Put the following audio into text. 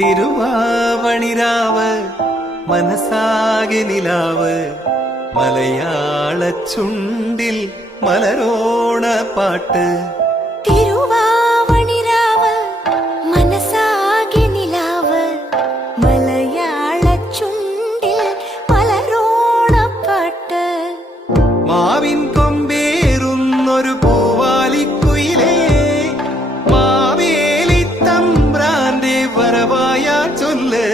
തിരുവാവണിരാവ് മനസ്സാകെ നിലാവ് മലയാള ചുണ്ടിൽ മലരോണ പാട്ട്. തിരുവാവണിരാവ് മനസ്സാകെ നിലാവ് മലയാള ചുണ്ടിൽ മലരോണപ്പാട്ട്. മാവിൻ കൊമ്പേറുന്നൊരു പൂവാലിക്കുയിലേ മാവേലി തമ്പ്രാന്റെ വരവായ ചൊല്ല്.